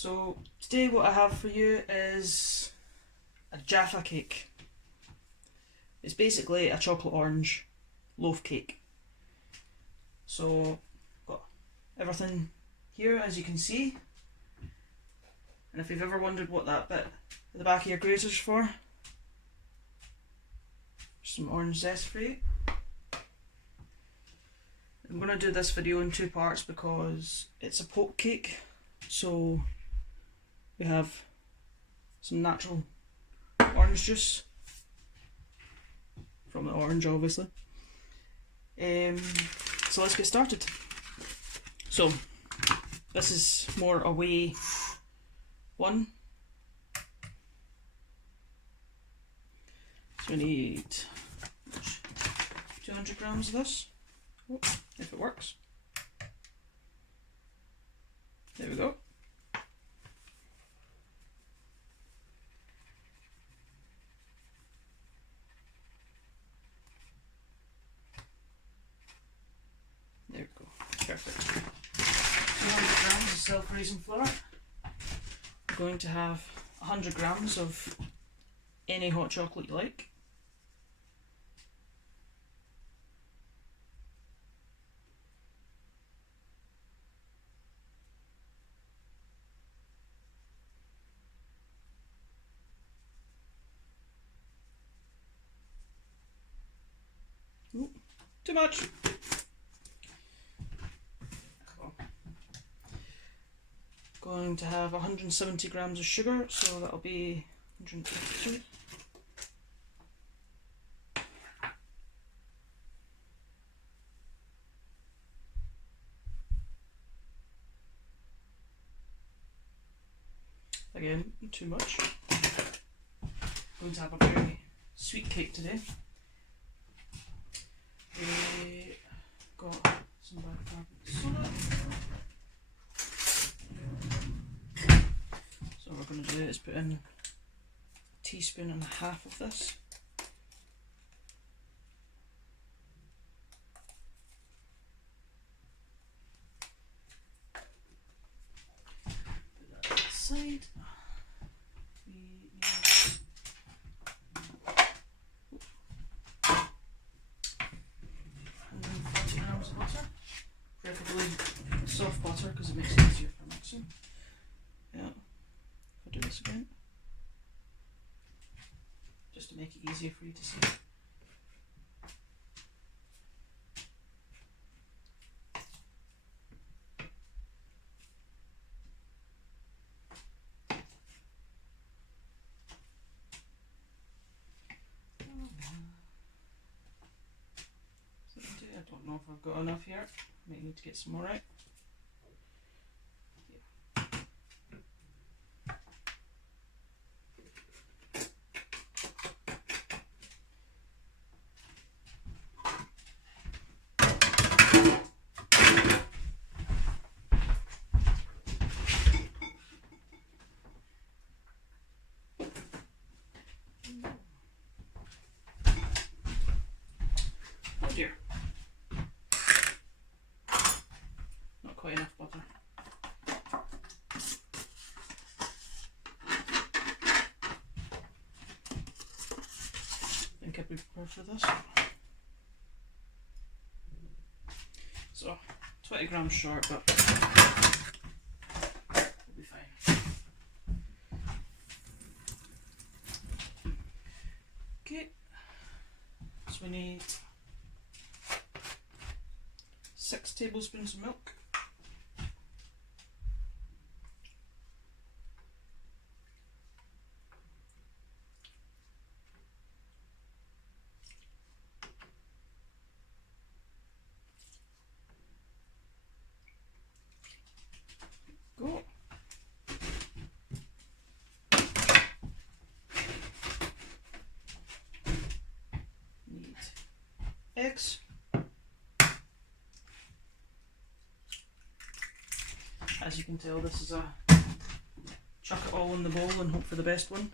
So today what I have for you is a Jaffa cake. It's basically a chocolate orange loaf cake. So got everything here as you can see. And if you've ever wondered what that bit at the back of your grazer's for, some orange zest for you. I'm going to do this video in two parts because it's a poke cake, so we have some natural orange juice from the orange obviously. So let's get started. So this is more a way one. So we need 200 grams of this. Oh, if it works. There we go. There we go. Perfect. 200 grams of self-raising flour. I'm going to have 100 grams of any hot chocolate you like. Ooh, too much. Cool. Going to have 170 grams of sugar, so that'll be 152. Again, too much. Going to have a very sweet cake today. We got some bicarbonate soda. So what we're going to do is put in a teaspoon and a half of this. Put that to the side. We need 140 grams of butter, preferably soft butter because it makes it easier for mixing. Yeah, if I do this again, just to make it easier for you to see. I don't know if I've got enough here. Might need to get some more out. Yeah. Oh dear. Not quite enough butter. I think I'd be prepared for this. So 20 grams short, but we'll be fine. Okay, so we need 6 tablespoons of milk. Go. Need eggs. As you can tell, this is a chuck it all in the bowl and hope for the best one.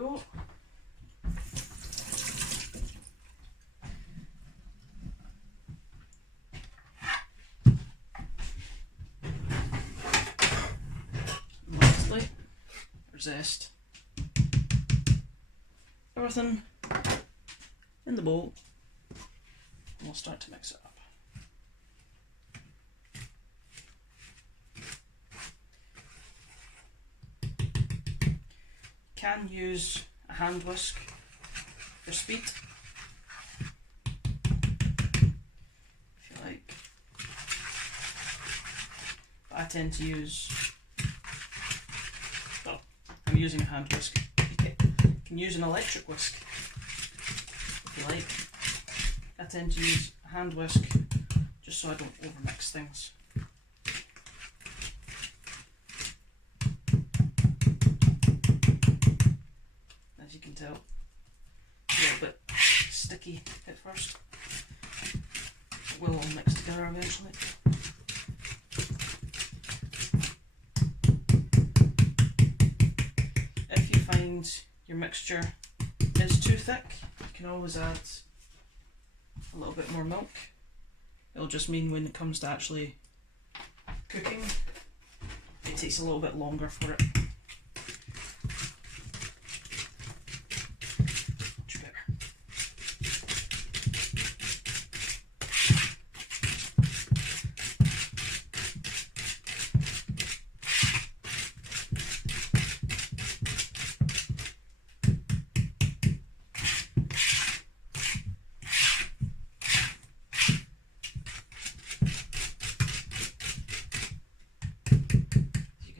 go. Lastly, zest. Everything in the bowl, and we'll start to mix it up. Can use a hand whisk for speed if you like, but I tend to use, well, I'm using a hand whisk. You can use an electric whisk if you like. I tend to use a hand whisk just so I don't overmix things. As you can tell, it's a little bit sticky at first. It will all mix together eventually. If you find your mixture is too thick, you can always add a little bit more milk. It'll just mean when it comes to actually cooking, it takes a little bit longer for it. Much better.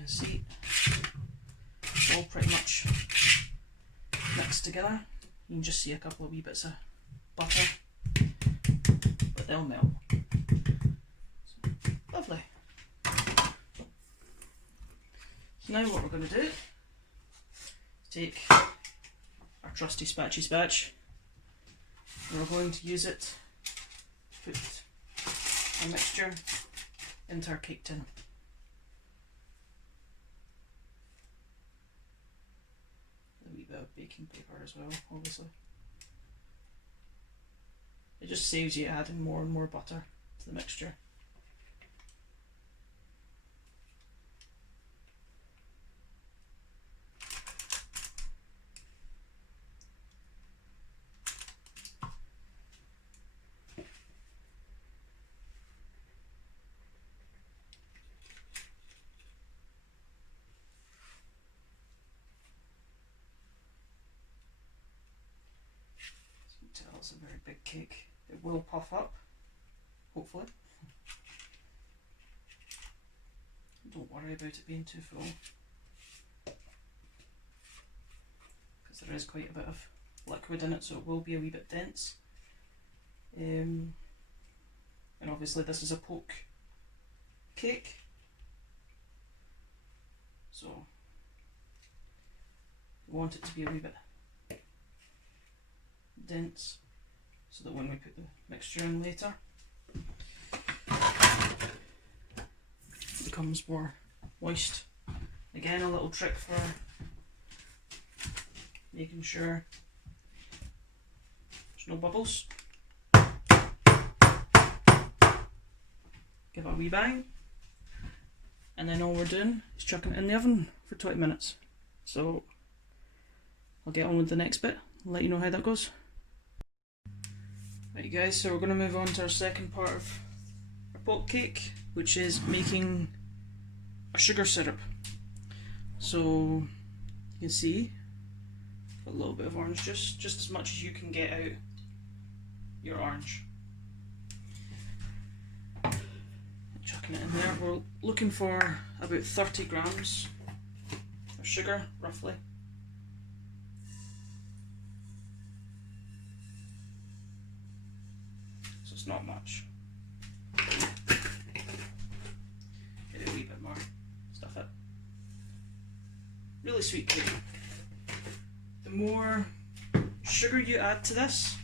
See, it's all pretty much mixed together. You can just see a couple of wee bits of butter, but they'll melt. So, lovely. So now what we're going to do is take our trusty spatchy spatch, and we're going to use it to put our mixture into our cake tin. A wee bit of baking paper as well, obviously. It just saves you adding more and more butter to the mixture. Tell it's a very big cake. It will puff up, hopefully. Don't worry about it being too full, because there is quite a bit of liquid in it, so it will be a wee bit dense. And obviously this is a poke cake, so you want it to be a wee bit dense, so that when we put the mixture in later, it becomes more moist. Again, a little trick for making sure there's no bubbles. Give it a wee bang, and then all we're doing is chucking it in the oven for 20 minutes. So I'll get on with the next bit and let you know how that goes. Right guys, so we're going to move on to our second part of our pot cake, which is making a sugar syrup. So you can see a little bit of orange juice, just as much as you can get out your orange. Chucking it in there. We're looking for about 30 grams of sugar, roughly. It's not much. Get a wee bit more. Stuff it. Really sweet cake. The more sugar you add to this,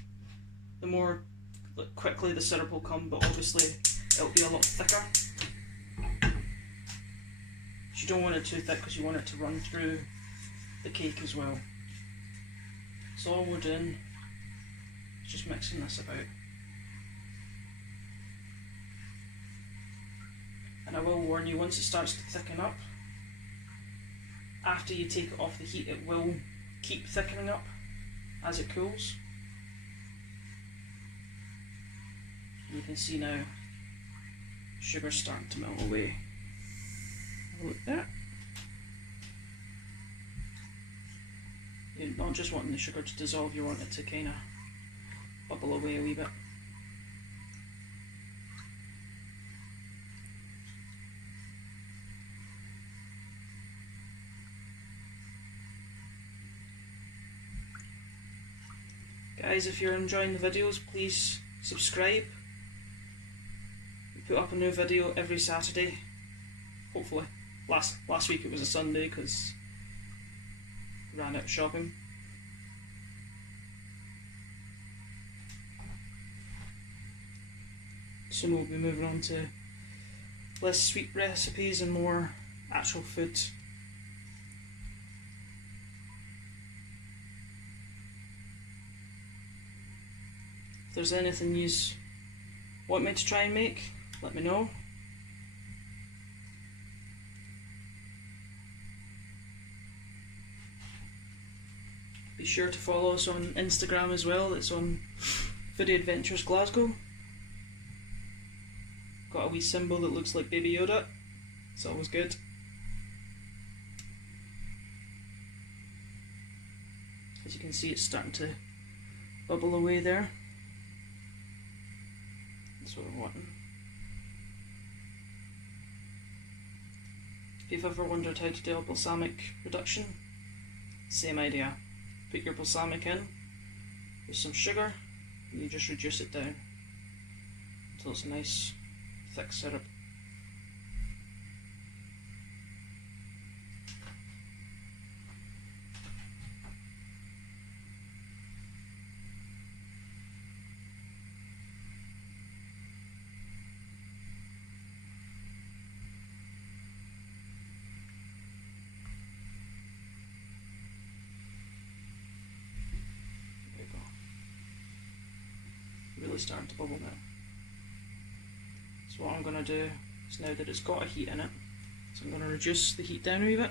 the more quickly the syrup will come, but obviously it'll be a lot thicker. You don't want it too thick because you want it to run through the cake as well. So all we're doing is just mixing this about. And I will warn you, once it starts to thicken up, after you take it off the heat, it will keep thickening up as it cools. You can see now sugar's starting to melt away. Have a look there. You're not just wanting the sugar to dissolve, you want it to kind of bubble away a wee bit. Guys, if you're enjoying the videos, please subscribe. We put up a new video every Saturday, hopefully. Last week it was a Sunday because ran out shopping. Soon we'll be moving on to less sweet recipes and more actual food. If there's anything you want me to try and make, let me know. Be sure to follow us on Instagram as well. It's on Foodie Adventures Glasgow. Got a wee symbol that looks like Baby Yoda. It's always good. As you can see, it's starting to bubble away there. That's what we're wanting. If you've ever wondered how to do a balsamic reduction, same idea. Put your balsamic in with some sugar and you just reduce it down until it's a nice thick syrup. Really starting to bubble now. So what I'm going to do is, now that it's got a heat in it, so I'm going to reduce the heat down a wee bit.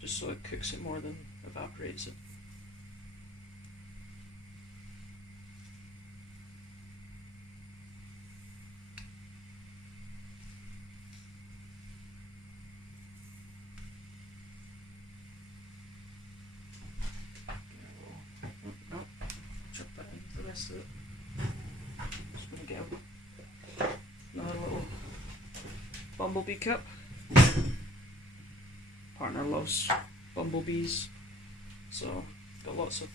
Just so it cooks it more than evaporates it. Just going to get another little bumblebee cup. Partner loves bumblebees, so got lots of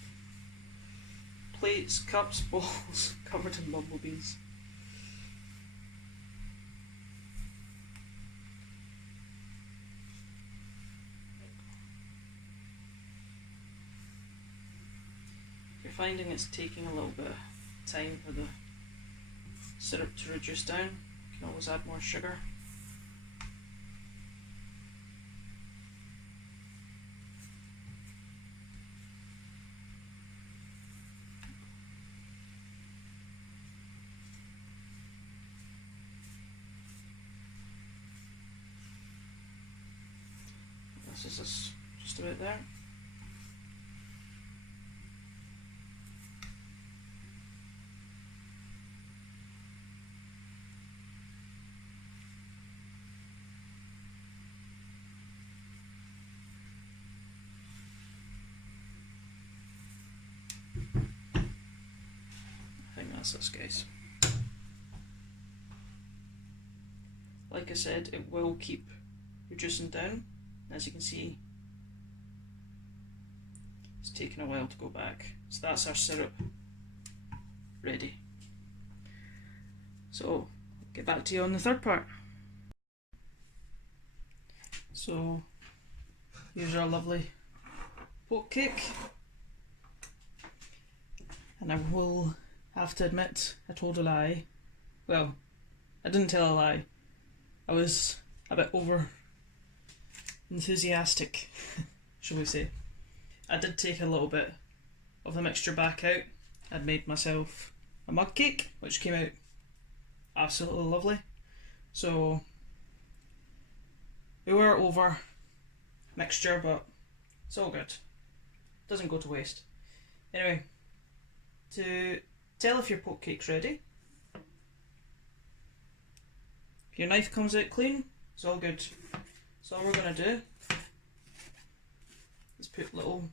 plates, cups, bowls covered in bumblebees. If you're finding it's taking a little bit of time for the syrup to reduce down, you can always add more sugar. This is just about there. That's this, guys. Like I said, it will keep reducing down. As you can see, it's taking a while to go back. So that's our syrup ready. So I'll get back to you on the third part. So here's our lovely oat cake, and I will have to admit I told a lie. Well, I didn't tell a lie. I was a bit over enthusiastic, shall we say. I did take a little bit of the mixture back out. I'd made myself a mug cake, which came out absolutely lovely. So we were over mixture, but it's all good. Doesn't go to waste. Anyway, to tell if your poke cake's ready, if your knife comes out clean, it's all good. So all we're going to do is put little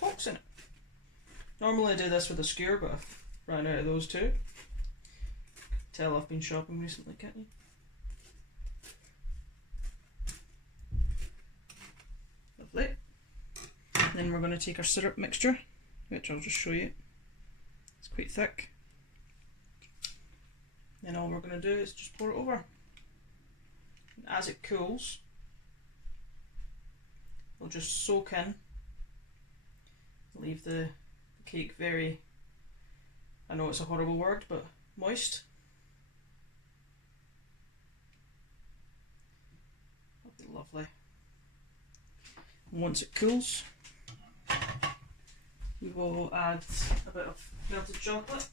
pokes in it. Normally I do this with a skewer, but I've ran out of those too. Tell I've been shopping recently, can't you? Lovely. Then we're going to take our syrup mixture, which I'll just show you. It's quite thick. Then all we're going to do is just pour it over. And as it cools, it'll just soak in. Leave the cake very, I know it's a horrible word, but moist. That'll be lovely. And once it cools, we will add a bit of melted chocolate.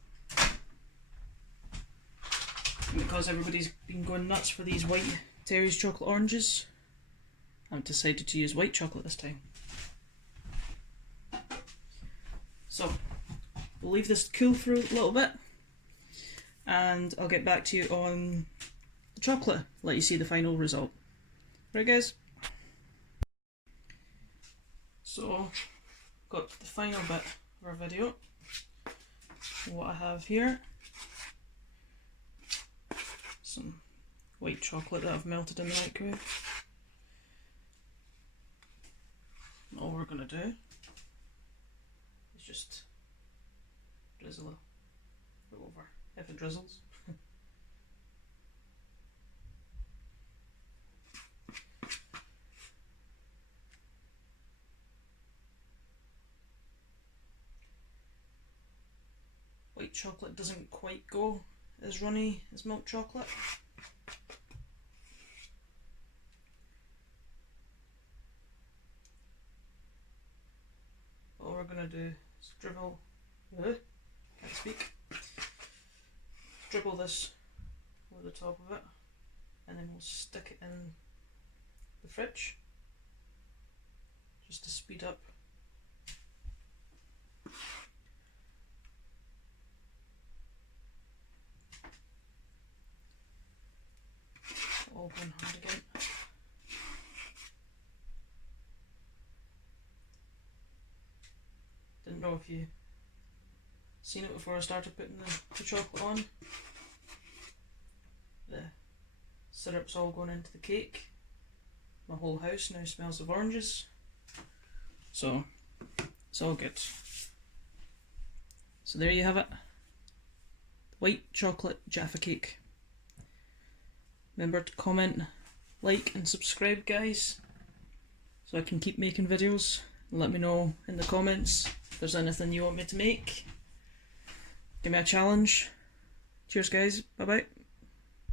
And because everybody's been going nuts for these white Terry's chocolate oranges, I've decided to use white chocolate this time. So we'll leave this cool for a little bit and I'll get back to you on the chocolate, let you see the final result. Right guys? So got the final bit of our video. What I have here, some white chocolate that I've melted in the microwave. And all we're going to do is just drizzle it over, if it drizzles. White chocolate doesn't quite go as runny as milk chocolate. All we're going to do is dribble, can't speak, dribble this over the top of it, and then we'll stick it in the fridge just to speed up. All one hand again. Didn't know if you seen it before I started putting the chocolate on. The syrup's all going into the cake. My whole house now smells of oranges. So it's all good. So there you have it. White chocolate Jaffa cake. Remember to comment, like and subscribe guys, so I can keep making videos. And let me know in the comments if there's anything you want me to make. Give me a challenge. Cheers guys, bye bye.